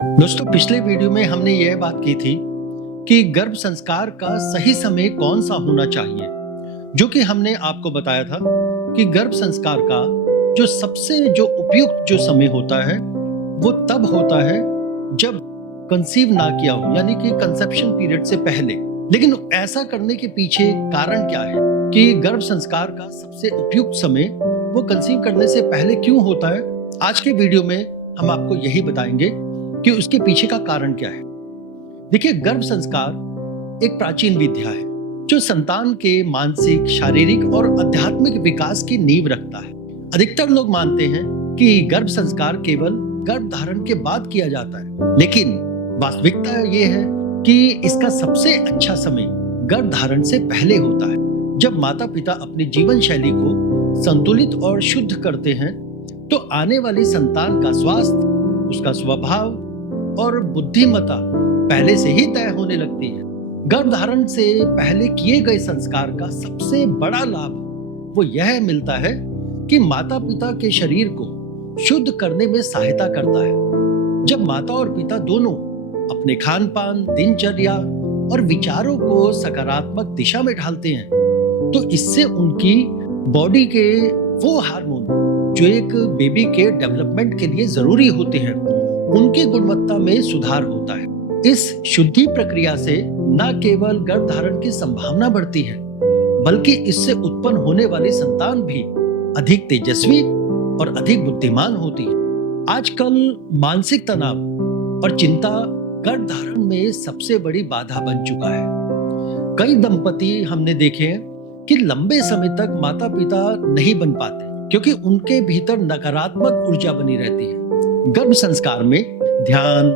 दोस्तों, पिछले वीडियो में हमने यह बात की थी कि गर्भ संस्कार का सही समय कौन सा होना चाहिए, जो कि हमने आपको बताया था कि गर्भ संस्कार का जो सबसे उपयुक्त जो समय होता है वो तब होता है जब कंसीव ना किया हो, यानी कि कंसेप्शन पीरियड से पहले। लेकिन ऐसा करने के पीछे कारण क्या है कि गर्भ संस्कार का सबसे उपयुक्त समय वो कंसीव करने से पहले क्यों होता है? आज के वीडियो में हम आपको यही बताएंगे कि उसके पीछे का कारण क्या है। देखिए, गर्भ संस्कार एक प्राचीन विद्या है जो संतान के मानसिक, शारीरिक और आध्यात्मिक विकास की नींव रखता है। अधिकतर लोग मानते हैं कि गर्भ संस्कार केवल गर्भ धारण के बाद किया जाता है, लेकिन वास्तविकता ये है कि इसका सबसे अच्छा समय गर्भ धारण से पहले होता है, जब माता पिता अपनी जीवन शैली को संतुलित और शुद्ध करते हैं तो आने वाली संतान का स्वास्थ्य, उसका स्वभाव और बुद्धिमत्ता पहले से ही तय होने लगती है। गर्भधारण से पहले किए गए संस्कार का सबसे बड़ा लाभ वो यह मिलता है कि माता पिता के शरीर को शुद्ध करने में सहायता करता है। जब माता और पिता दोनों अपने खान पान, दिनचर्या और विचारों को सकारात्मक दिशा में ढालते हैं तो इससे उनकी बॉडी के वो हार्मोन जो एक बेबी के डेवलपमेंट के लिए जरूरी होते हैं, उनकी गुणवत्ता में सुधार होता है। इस शुद्धि प्रक्रिया से न केवल गर्भधारण की संभावना बढ़ती है, बल्कि इससे उत्पन्न होने वाली संतान भी अधिक तेजस्वी और अधिक बुद्धिमान होती है। आजकल मानसिक तनाव और चिंता गर्भधारण में सबसे बड़ी बाधा बन चुका है। कई दंपति हमने देखे हैं कि लंबे समय तक माता पिता नहीं बन पाते क्योंकि उनके भीतर नकारात्मक ऊर्जा बनी रहती है। गर्भ संस्कार में ध्यान,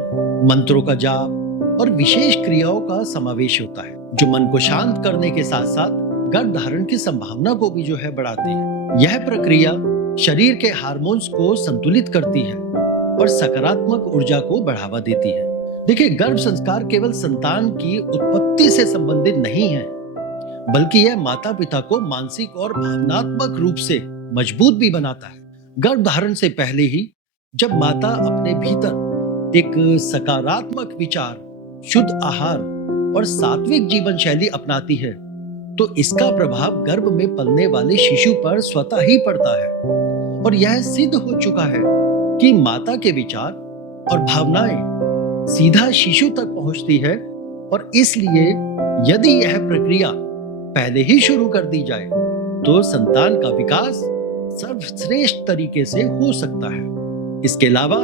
मंत्रों का जाप और विशेष क्रियाओं का समावेश होता है, जो मन को शांत करने के साथ साथ गर्भ धारण की संभावना को भी बढ़ाती है। यह प्रक्रिया शरीर के हार्मोन्स को संतुलित करती है और सकारात्मक ऊर्जा को बढ़ावा देती है। देखिए, गर्भ संस्कार केवल संतान की उत्पत्ति से संबंधित नहीं है, बल्कि यह माता पिता को मानसिक और भावनात्मक रूप से मजबूत भी बनाता है। गर्भ धारण से पहले ही जब माता अपने भीतर एक सकारात्मक विचार, शुद्ध आहार और सात्विक जीवन शैली अपनाती है तो इसका प्रभाव गर्भ में पलने वाले शिशु पर स्वतः ही पड़ता है। और यह सिद्ध हो चुका है कि माता के विचार और भावनाएं सीधा शिशु तक पहुंचती है, और इसलिए यदि यह प्रक्रिया पहले ही शुरू कर दी जाए तो संतान का विकास सर्वश्रेष्ठ तरीके से हो सकता है। इसके अलावा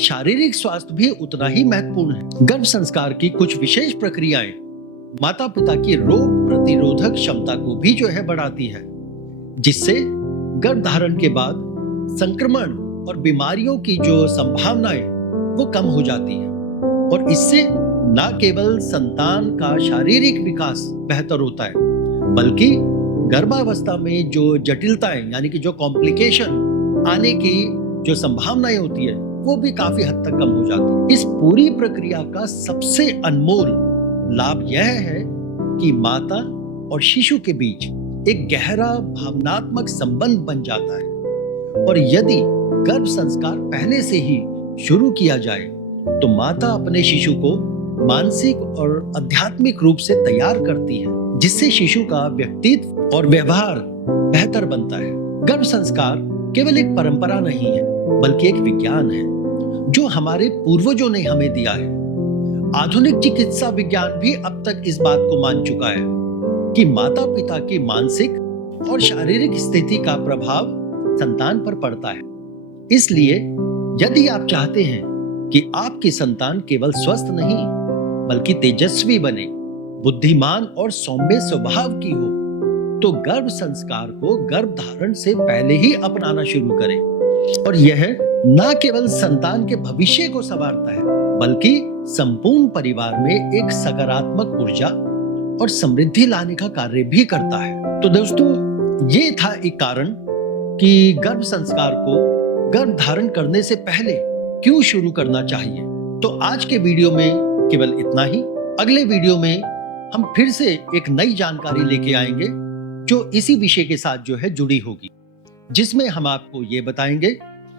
शारीरिक स्वास्थ्य भी उतना ही महत्वपूर्ण है। गर्भ संस्कार की कुछ विशेष प्रक्रियाएं माता पिता की रोग प्रतिरोधक क्षमता को भी बढ़ाती है, जिससे गर्भ धारण के बाद संक्रमण और बीमारियों की जो संभावनाएं वो कम हो जाती है। और इससे न केवल संतान का शारीरिक विकास बेहतर होता है, बल्कि गर्भावस्था में जो जटिलताएं, यानी कि जो कॉम्प्लिकेशन आने की जो संभावनाएं होती है वो भी काफी हद तक कम हो जाती है। इस पूरी प्रक्रिया का सबसे अनमोल लाभ यह है कि माता और शिशु के बीच एक गहरा भावनात्मक संबंध बन जाता है। और यदि गर्भ संस्कार पहले से ही शुरू किया जाए तो माता अपने शिशु को मानसिक और आध्यात्मिक रूप से तैयार करती है, जिससे शिशु का व्यक्तित्व और व्यवहार बेहतर बनता है। गर्भ संस्कार केवल एक परंपरा नहीं है, बल्कि एक विज्ञान है जो हमारे पूर्वजों ने हमें दिया है। आधुनिक चिकित्सा विज्ञान भी अब तक इस बात को मान चुका है कि माता पिता की मानसिक और शारीरिक स्थिति का प्रभाव संतान पर पड़ता है। इसलिए यदि आप चाहते हैं कि आपकी संतान केवल स्वस्थ नहीं बल्कि तेजस्वी बने, बुद्धिमान और सौम्य स्वभाव की हो, तो गर्भ संस्कार को गर्भ धारण से पहले ही अपनाना शुरू करें। और यह न केवल संतान के भविष्य को संवारता है, बल्कि संपूर्ण परिवार में एक सकारात्मक ऊर्जा और समृद्धि लाने का कार्य भी करता है। तो दोस्तों, ये था एक कारण कि गर्भ संस्कार को गर्भ धारण करने से पहले क्यों शुरू करना चाहिए। तो आज के वीडियो में केवल इतना ही। अगले वीडियो में हम फिर से एक नई जानकारी लेके आएंगे जो इसी विषय के साथ जुड़ी होगी, जिसमें हम आपको ये बताएंगे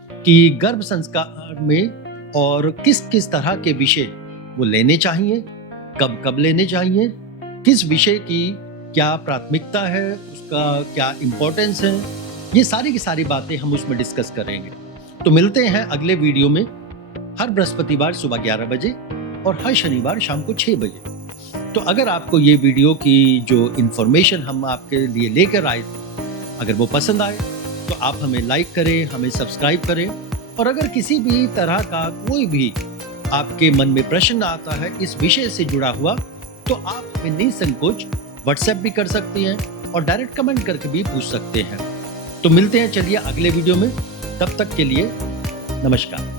कि गर्भ संस्कार में और किस किस तरह के विषय वो लेने चाहिए, कब कब लेने चाहिए, किस विषय की क्या प्राथमिकता है, उसका क्या इम्पोर्टेंस है, ये सारी की सारी बातें हम उसमें डिस्कस करेंगे। तो मिलते हैं अगले वीडियो में हर बृहस्पतिवार सुबह 11 बजे और हर शनिवार शाम को 6 बजे। तो अगर आपको ये वीडियो की जो इन्फॉर्मेशन हम आपके लिए लेकर आए थे, अगर वो पसंद आए तो आप हमें लाइक करें, हमें सब्सक्राइब करें, और अगर किसी भी तरह का कोई भी आपके मन में प्रश्न आता है इस विषय से जुड़ा हुआ, तो आप हमें निसंकोच व्हाट्सएप भी कर सकते हैं और डायरेक्ट कमेंट करके भी पूछ सकते हैं। तो मिलते हैं चलिए अगले वीडियो में, तब तक के लिए नमस्कार।